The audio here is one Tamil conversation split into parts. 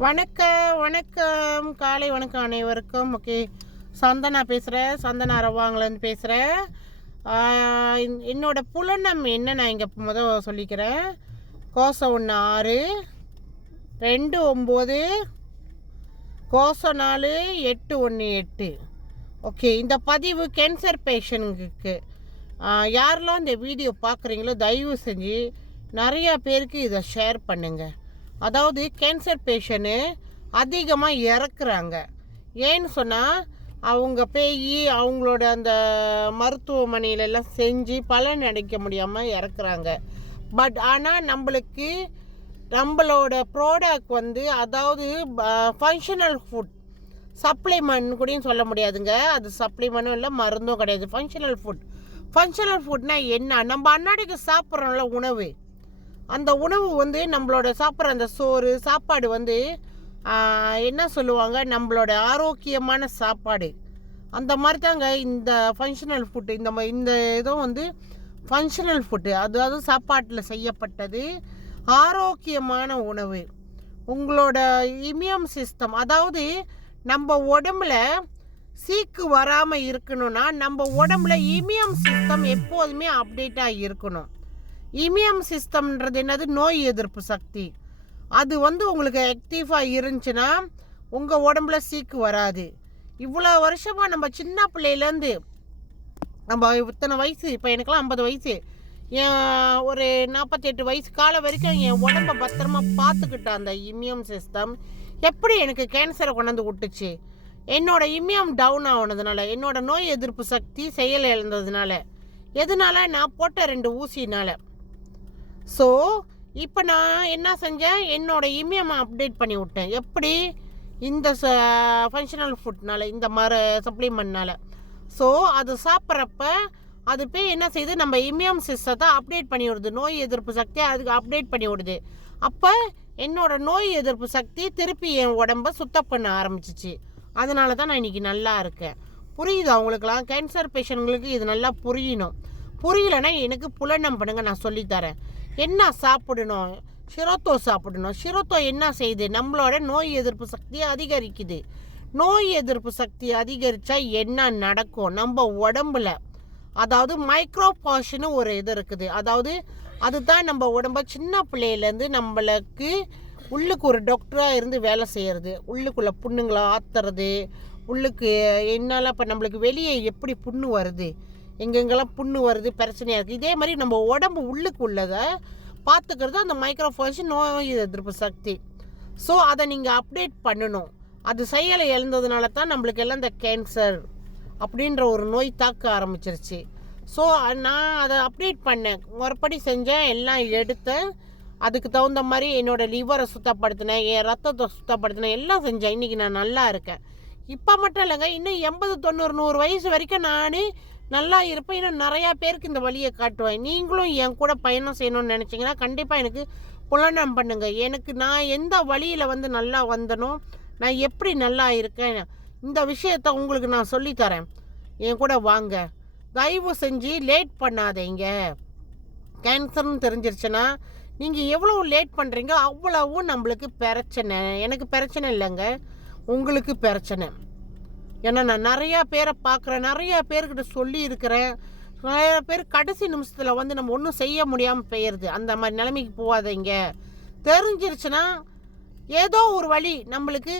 வணக்கம் காலை வணக்கம் அனைவருக்கும். ஓகே, சந்தனா பேசுகிறேன், சந்தனா ரவாங்கலேருந்து பேசுகிறேன். என்னோட புலனம் என்ன நான் இங்கே சொல்லிக்கிறேன். கோசம் 1 6 2 9 கோசம் 4 8 1 8. ஓகே, இந்த பதிவு கேன்சர் பேஷண்ட்டுக்கு யாரெல்லாம் இந்த வீடியோ பார்க்குறீங்களோ தயவு செஞ்சு நிறையா பேருக்கு இதை ஷேர் பண்ணுங்கள். அதாவது கேன்சர் பேஷண்ட்டு அதிகமாக இறக்குறாங்க. ஏன்னு சொன்னால் அவங்க அவங்களோட அந்த மருத்துவமனையிலெல்லாம் செஞ்சு பலன் அடைக்க முடியாமல் இறக்குறாங்க. பட் ஆனால் நம்மளோட ப்ராடக்ட் அதாவது ஃபங்க்ஷனல் ஃபுட் சப்ளிமெண்ட் கூடயும் சொல்ல முடியாதுங்க. அது சப்ளிமெண்ட்டும் இல்லை, மருந்தும் கிடையாது. ஃபங்க்ஷனல் ஃபுட்னால் என்ன? நம்ம அன்னாடிக்கு சாப்பிட்றோம்ல உணவு, அந்த உணவு நம்மளோட சாப்பிட்ற அந்த சாப்பாடு என்ன சொல்லுவாங்க, நம்மளோட ஆரோக்கியமான சாப்பாடு. அந்த மாதிரி தாங்க இந்த ஃபங்க்ஷனல் ஃபுட்டு. இந்த இதுவும் ஃபங்க்ஷனல் ஃபுட்டு, அதாவது சாப்பாட்டில் செய்யப்பட்டது ஆரோக்கியமான உணவு. உங்களோட இம்யூன் சிஸ்டம், அதாவது நம்ம உடம்புல சீக்கு வராமல் இருக்கணும்னா நம்ம உடம்புல இம்யூன் சிஸ்டம் எப்போதுமே அப்டேட்டாக இருக்கணும். இம்யூன் சிஸ்டம்ன்றது என்னது? நோய் எதிர்ப்பு சக்தி. அது உங்களுக்கு ஆக்டிவாக இருந்துச்சுன்னா உங்கள் உடம்புல சீக்கு வராது. இவ்வளோ வருஷமாக நம்ம சின்ன பிள்ளையிலேருந்து நம்ம இத்தனை வயசு, இப்போ எனக்கெல்லாம் 50 வயசு, என் ஒரு 48 வயசு காலம் வரைக்கும் என் உடம்பை பத்திரமா பார்த்துக்கிட்டேன். அந்த இம்யூன் சிஸ்டம் எப்படி எனக்கு கேன்சரை கொண்டாந்து விட்டுச்சு? என்னோட இம்யூன் டவுன் ஆனதுனால, என்னோட நோய் எதிர்ப்பு சக்தி செயல் இழந்ததுனால. எதனால? நான் போட்ட 2 ஊசினால. ஸோ இப்போ நான் என்ன செஞ்சேன், என்னோட இம்யூனை அப்டேட் பண்ணி விட்டேன். எப்படி? இந்த ஃபங்க்ஷனல் ஃபுட்னால, இந்த சப்ளிமெண்ட்னால. ஸோ அது சாப்பிட்றப்ப அது என்ன செய்யுது, நம்ம இம்யூன் சிஸ்டத்தை அப்டேட் பண்ணி விடுது. நோய் எதிர்ப்பு சக்தியை அதுக்கு அப்டேட் பண்ணி விடுது. அப்போ என்னோட நோய் எதிர்ப்பு சக்தி திருப்பி என் உடம்பை சுத்தம் பண்ண ஆரம்பிச்சிச்சு. அதனால தான் நான் இன்றைக்கி நல்லா இருக்கேன். புரியுது அவங்களுக்கெல்லாம்? கேன்சர் பேஷண்ட்களுக்கு இது நல்லா புரியணும். புரியலைன்னா எனக்கு புலனம் பண்ணுங்க, நான் சொல்லித்தரேன். என்ன சாப்பிடணும்? ஷிரோத்தோ சாப்பிடணும். ஷிரோத்தோ என்ன செய்யுது? நம்மளோட நோய் எதிர்ப்பு சக்தியை அதிகரிக்குது. நோய் எதிர்ப்பு சக்தி அதிகரித்தா என்ன நடக்கும் நம்ம உடம்புல? அதாவது மைக்ரோபாஷன்னு ஒரு இது இருக்குது. அதாவது அதுதான் நம்ம உடம்ப சின்ன பிள்ளையிலேருந்து நம்மளுக்கு உள்ளுக்கு ஒரு டாக்டராக இருந்து வேலை செய்கிறது. உள்ளுக்குள்ளே புண்ணுங்களை ஆத்துறது, உள்ளுக்கு என்னால் இப்போ நம்மளுக்கு வெளியே எப்படி புண்ணு வருது, எங்கெங்கெல்லாம் புண்ணு வருது, பிரச்சனையாக இருக்குது. இதே மாதிரி நம்ம உடம்பு உள்ளுக்கு உள்ளதை பார்த்துக்கிறது அந்த மைக்ரோஃபோன் நோய் எதிர்ப்பு சக்தி. ஸோ அதை நீங்கள் அப்டேட் பண்ணணும். அது செயலை இழந்ததுனால தான் நம்மளுக்கு எல்லாம் இந்த கேன்சர் அப்படின்ற ஒரு நோய் தாக்க ஆரம்பிச்சிருச்சு. ஸோ நான் அதை அப்டேட் பண்ணேன், முறைப்படி செஞ்சேன், எல்லாம் எடுத்தேன். அதுக்கு தகுந்த மாதிரி என்னோடய லிவரை சுத்தப்படுத்தினேன், என் ரத்தத்தை சுத்தப்படுத்தினேன், எல்லாம் செஞ்சேன். இன்றைக்கி நான் நல்லா இருக்கேன். இப்போ மட்டும் இல்லைங்க, இன்னும் 80 90 100 வயசு வரைக்கும் நான் நல்லா இருப்பேன். இன்னும் நிறையா பேருக்கு இந்த வழியை காட்டுவேன். நீங்களும் என் கூட பயணம் செய்யணும்னு நினச்சிங்கன்னா கண்டிப்பாக எனக்கு புலனம் பண்ணுங்கள். நான் எந்த வழியில் நல்லா வந்தனோ, நான் எப்படி நல்லா இருக்கேன், இந்த விஷயத்த உங்களுக்கு நான் சொல்லித்தரேன். என் கூட வாங்க. தயவு செஞ்சு லேட் பண்ணாதீங்க. கேன்சர்னு தெரிஞ்சிருச்சுன்னா நீங்கள் எவ்வளோ லேட் பண்ணுறீங்க அவ்வளவும் நம்மளுக்கு பிரச்சனை. எனக்கு பிரச்சனை இல்லைங்க, உங்களுக்கு பிரச்சனை. ஏன்னா நான் நிறையா பேரை பார்க்குறேன், நிறையா பேர்கிட்ட சொல்லி இருக்கிறேன். நிறையா பேர் கடைசி நிமிஷத்தில் நம்ம ஒன்றும் செய்ய முடியாமல் போயிடுது. அந்த மாதிரி நிலைமைக்கு போகாதீங்க. தெரிஞ்சிருச்சுன்னா ஏதோ ஒரு வழி நம்மளுக்கு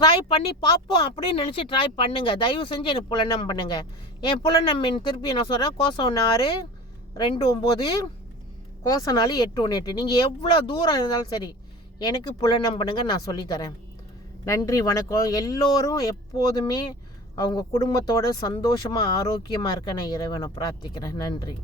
ட்ரை பண்ணி பார்ப்போம் அப்படின்னு நினச்சி ட்ரை பண்ணுங்கள். தயவு செஞ்சு எனக்கு புலனம் பண்ணுங்கள். என் புலனம் திருப்பி நான் சொல்கிறேன். கோசம் 6 2 9 கோசம் 4 8 1 8. நீங்கள் எவ்வளோ தூரம் இருந்தாலும் சரி எனக்கு புலனம் பண்ணுங்கள், நான் சொல்லித்தரேன். நன்றி, வணக்கம். எல்லோரும் எப்போதுமே அவங்க குடும்பத்தோடு சந்தோஷமாக ஆரோக்கியமாக இருக்க நான் இறைவனை பிரார்த்திக்கிறேன். நன்றி.